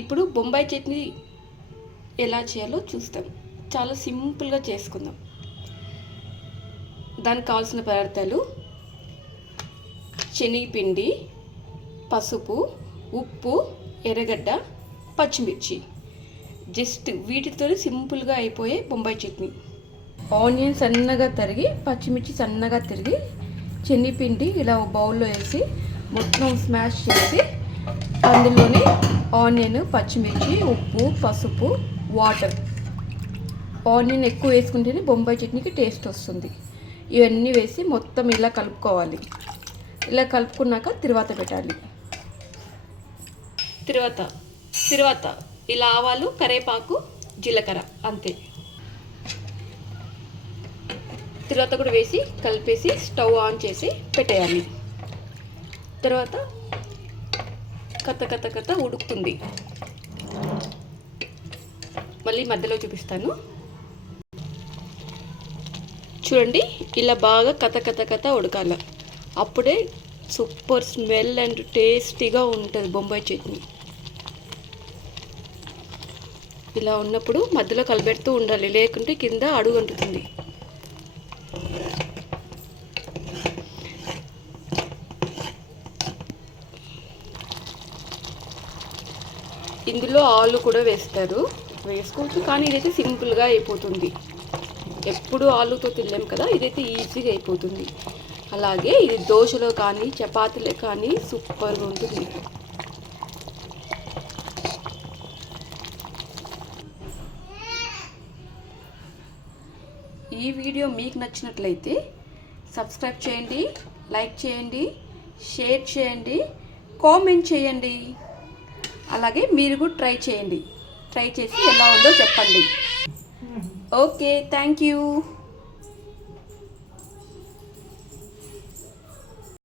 ఇప్పుడు బొంబాయి చట్నీ ఎలా చేయాలో చూస్తాం. చాలా సింపుల్గా చేసుకుందాం. దానికి కావాల్సిన పదార్థాలు శనగపిండి, పసుపు, ఉప్పు, ఎర్రగడ్డ, పచ్చిమిర్చి. జస్ట్ వీటితో సింపుల్గా అయిపోయే బొంబాయి చట్నీ. ఆనియన్ సన్నగా తరిగి, పచ్చిమిర్చి సన్నగా తరిగి, శనగపిండి ఇలా బౌల్లో వేసి మొత్తం స్మాష్ చేసి అందులోనే ఆనియన్, పచ్చిమిర్చి, ఉప్పు, పసుపు, వాటర్. ఆనియన్ ఎక్కువ వేసుకుంటేనే బొంబాయి చట్నీకి టేస్ట్ వస్తుంది. ఇవన్నీ వేసి మొత్తం ఇలా కలుపుకోవాలి. ఇలా కలుపుకున్నాక తిరువాత పెట్టాలి. తిరువాత ఇలా ఆవాలు, కరివేపాకు, జీలకర్ర అంతే. తిరువాత కూడా వేసి కలిపేసి స్టవ్ ఆన్ చేసి పెట్టేయాలి. తర్వాత కథ ఉడుకుతుంది. మళ్ళీ మధ్యలో చూపిస్తాను చూడండి. ఇలా బాగా కథ ఉడకాల. అప్పుడే సూపర్ స్మెల్ అండ్ టేస్టీగా ఉంటుంది బొంబాయి చట్నీ. ఇలా ఉన్నప్పుడు మధ్యలో కలిపెడుతూ ఉండాలి, లేకుంటే కింద అడుగు అంటుతుంది. ఇందులో ఆలు కూడా వేసుకోవచ్చు, కానీ ఇదైతే సింపుల్గా అయిపోతుంది. ఎప్పుడు ఆలుతో తినలేం కదా, ఇదైతే ఈజీగా అయిపోతుంది. అలాగే ఇది దోశలో కానీ చపాతీలో కానీ సూపర్గా ఉంటుంది. ఈ వీడియో మీకు నచ్చినట్లయితే సబ్స్క్రైబ్ చేయండి, లైక్ చేయండి, షేర్ చేయండి, కామెంట్ చేయండి. అలాగే మీరు కూడా ట్రై చేసి ఎలా ఉందో చెప్పండి. Okay, thank you.